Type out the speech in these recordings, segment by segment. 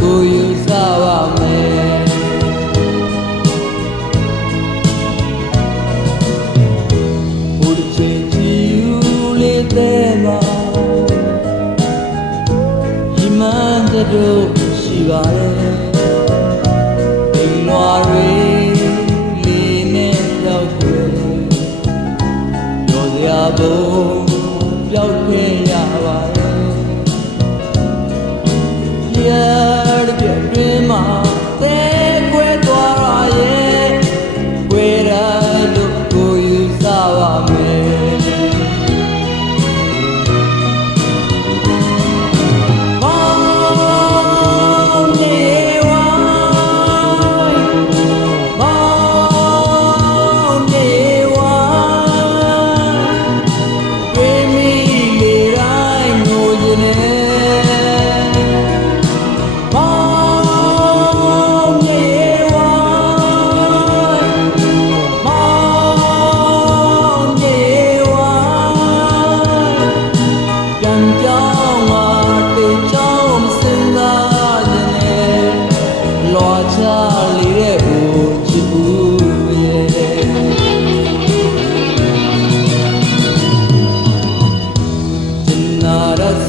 ကိုယူဆပါမယ်ဘုရားချင်းကြည်ယူလေးတဲ့မှာဒီမှန်တဲ့တို့ရှိပါတယ်အိမ်လွာတွေလေးနဲ့ရောက်ွယ်ရောစရာဘုံပျောက်ခွင့်ရပါတယ်ရဲ့ပြည့်တွင်မှာတဲခွဲသွားရရဲ့ခွဲရလို့ကိုယူဆပါမယ်မောင်နေဝိုင်းမောင်နေဝိုင်းပြေးမိလေတိုင်းငိုရင်နဲ့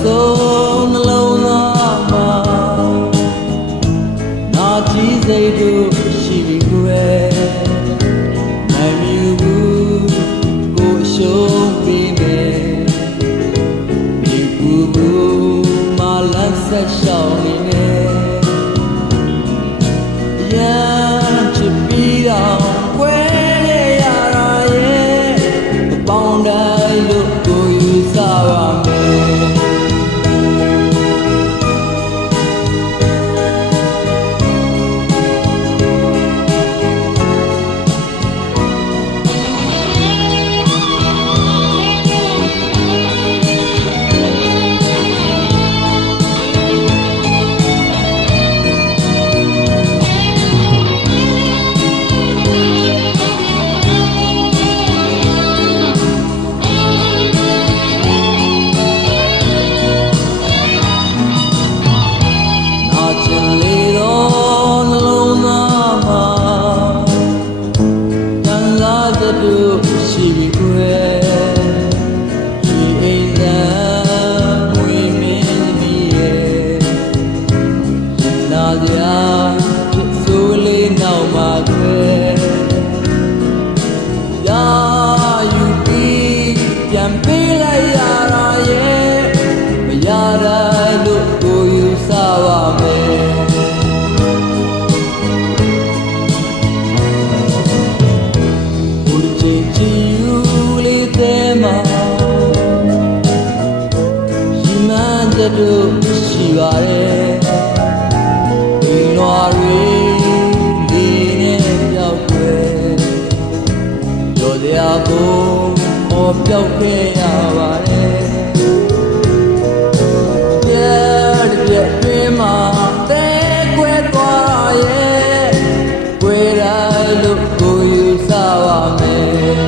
ဆုံးနှလုံးသားမှာနာကြည့်စိတ်တို့ရှိပြီကွယ်မမြူဘူးကိုရှုံးပြီးမယ်ဒီကူကူမလန်းဆက်ရှောင်းနေမယ်ရမ်းချစ်ပြီးတော့ကွယ်ရရတာရဲ့အပေါင်းတိုင်းလို့ကိုယူဆပါမယ်ရှိပြီကွယ်ဒီအိမ်သာမွေမင်းသမီးရဲ့ရင်နာစရာဖြစ်စိုးလေးနောက်မှာကွယ်ရာယူပြီးပြန်ပေးလိုက်ရတာရဲ့မရတဲ့လို့ကိုယူဆပါမယ်တို့ရှိပါတယ်ဒီလွာတွေဒီနဲ့ပြောက်ွယ်ရောစရာကိုဟောပြောက်ခဲ့ရပါတယ်ပြည့်ပြည့်တွင်မှာတဲခွဲသွားရဲ့ခွဲရလို့ကိုယူဆပါမယ်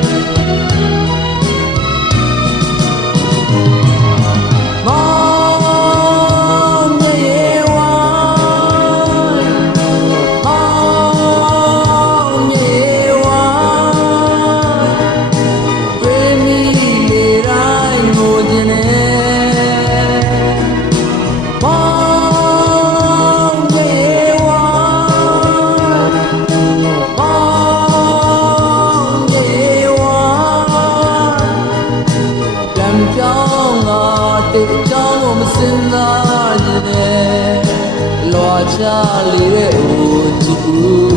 ကြောင်းကိုမစင်သာရင်လွာချလေတဲ့အိုချစ်